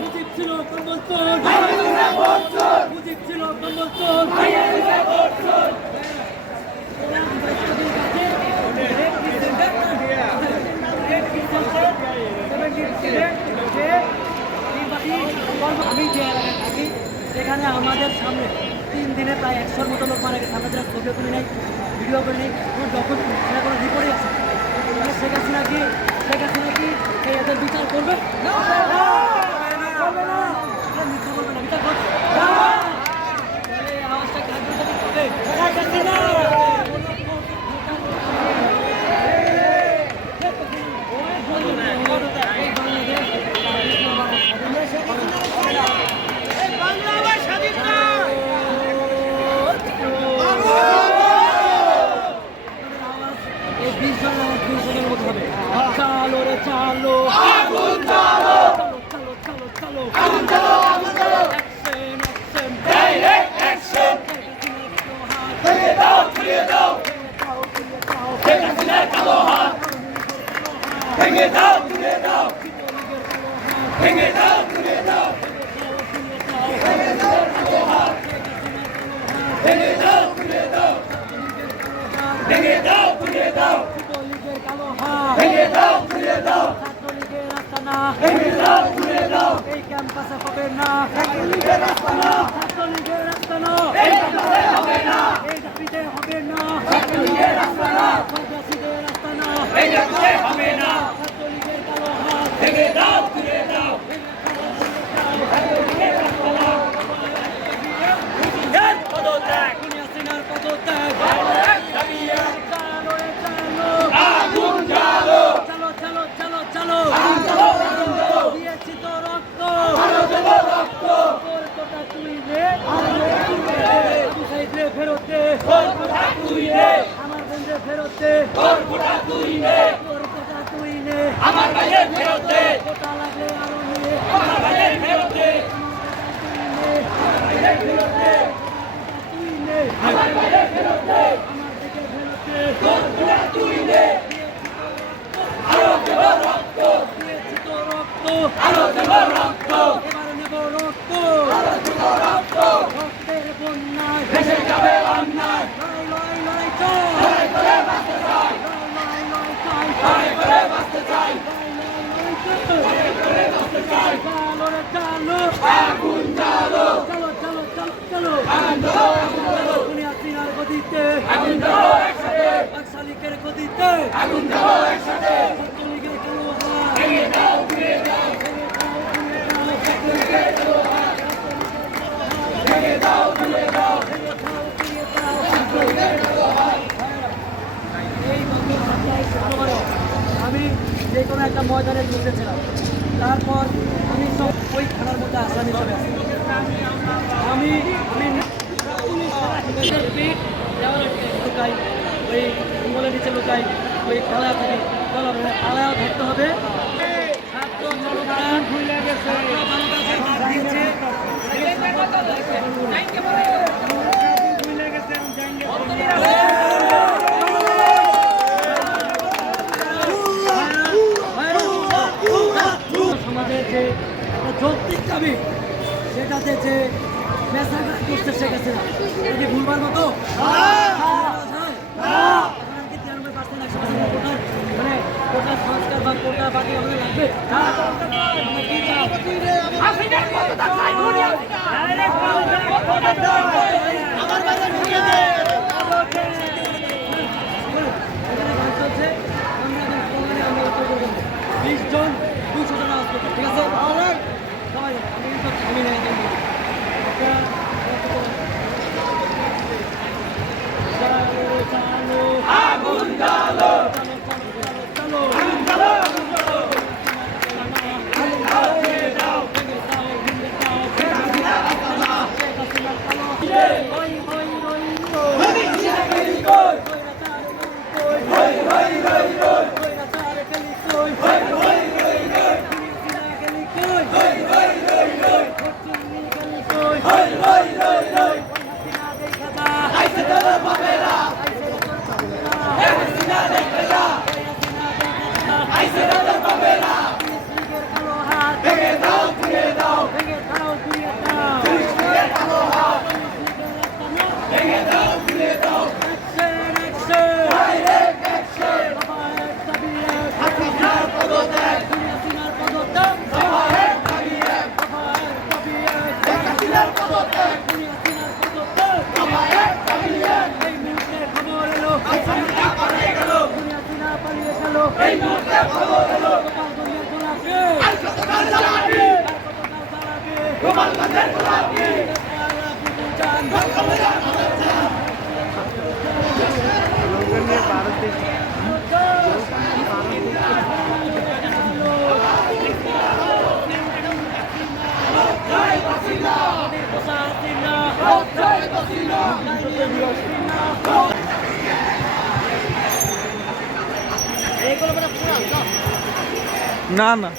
মুজিব ছিল কম্বল মুজিব ছিল কম্বল আমি যে এলাকায় থাকি সেখানে আমাদের সামনে 3 দিনে প্রায় 100-র মতো লোক মারা গেছে। আমরা যারা ছবিও করি নাই, ভিডিও করি নাই, কোনো ডকুমেন্ট সেটা কোনো রিপোর্টই আছে। শেখ হাসিনা কি এদের বিচার করবে? মিথ্যা করবে না, বিচার করবে। আওয়াজটা কাজে হবে। চালো রে চালো আগুন চালো চালো চালো চালো আগুন চালো আগুন চালো অ্যাকশন অ্যাকশন ডাইরেক্ট অ্যাকশন ভেঙে দাও ঘুরিয়ে দাও শেখ হাসিনার কালো হাত ভেঙে দাও ঘুরিয়ে দাও ভেঙে দাও ঘুরিয়ে দাও ভেঙে দাও কালো হাত ভেঙে দাও ঘুরিয়ে দাও ভেঙে দাও ঘুরিয়ে দাও ভেঙে দাও ঘুরিয়ে দাও ছাত্রলীগের আস্তানা ভেঙে দাও ঘুরিয়ে দাও এই ক্যাম্পাসে হবে না ছাত্রলীগের আস্তানা ছাত্রলীগের আস্তানা এই ক্যাম্পাসে হবে না এই দাবিতে হবে না ছাত্রলীগের আস্তানা সন্ত্রাসীদের আস্তানা এই দাবিতে হবে না ছাত্রলীগের কালো হাত ভেঙে দাও ঘুরিয়ে দাও ছাত্রলীগের আস্তানা পদত্যাগ হাসিনার পদত্যাগ দিয়েছি তো রক্ত ফেরত দে আমার বন্ধে ফেরত দে তুই নে আমার ভাইয়ের ফেরত দে কোটা লাগলে আরো নে আমার ভাইয়ের ফেরত দে তুই নে আমার ভাইয়ের ফেরত দে আমার দিকে ফেরত দে তুই নে আরো দেব রক্ত দিয়েছি তো রক্ত আরো দেব রক্ত এবার নেব রক্ত আরো দেব রক্ত রক্তের বন্যায় ভেসে যাবে অন্যায় লড়াই লড়াই চল লড়াই করে বাঁচতে চাই লড়াই লড়াই চাই লড়াই করে বাঁচতে চাই লড়াই করে বাঁচতে চাই চালো রে চালো আগুন চালো চলো চলো চলো চলো আগুন চালো আগুন চালো দুনিয়া সিনার গদিতে আগুন চালো একসাথে বাকশালিকের গদিতে আগুন চালো একসাথে ছাত্রলীগের কালো হাত ভেঙে দাও ঘুরিয়ে দাও ভেঙে দাও ঘুরিয়ে দাও এই আমি যে কোনো একটা ময়দানে বসেছিলাম, তারপর আমি সব ওই খেলার মধ্যে আসামি চলে আসি। আমি লুকাই, ওই জঙ্গলের নিচে লুকাই, ওই খেলা থেকে খেলাও ধরতে হবে। ছাত্র জনগণ ভুলে গেছে, সমাজের যে একটা যৌক্তিক দাবি সেটাতে যে মেসাকার করছে শেখ হাসিনা, এটা কি ভুলবার মতো? মানে কোটা সংস্কার বা কোটা বাকি আমাদের লাগবে। জন 200 জন আওয়াজ করছে, ঠিক আছে সবাই আমি নেই আগুন জ্বালো চলো I said, না না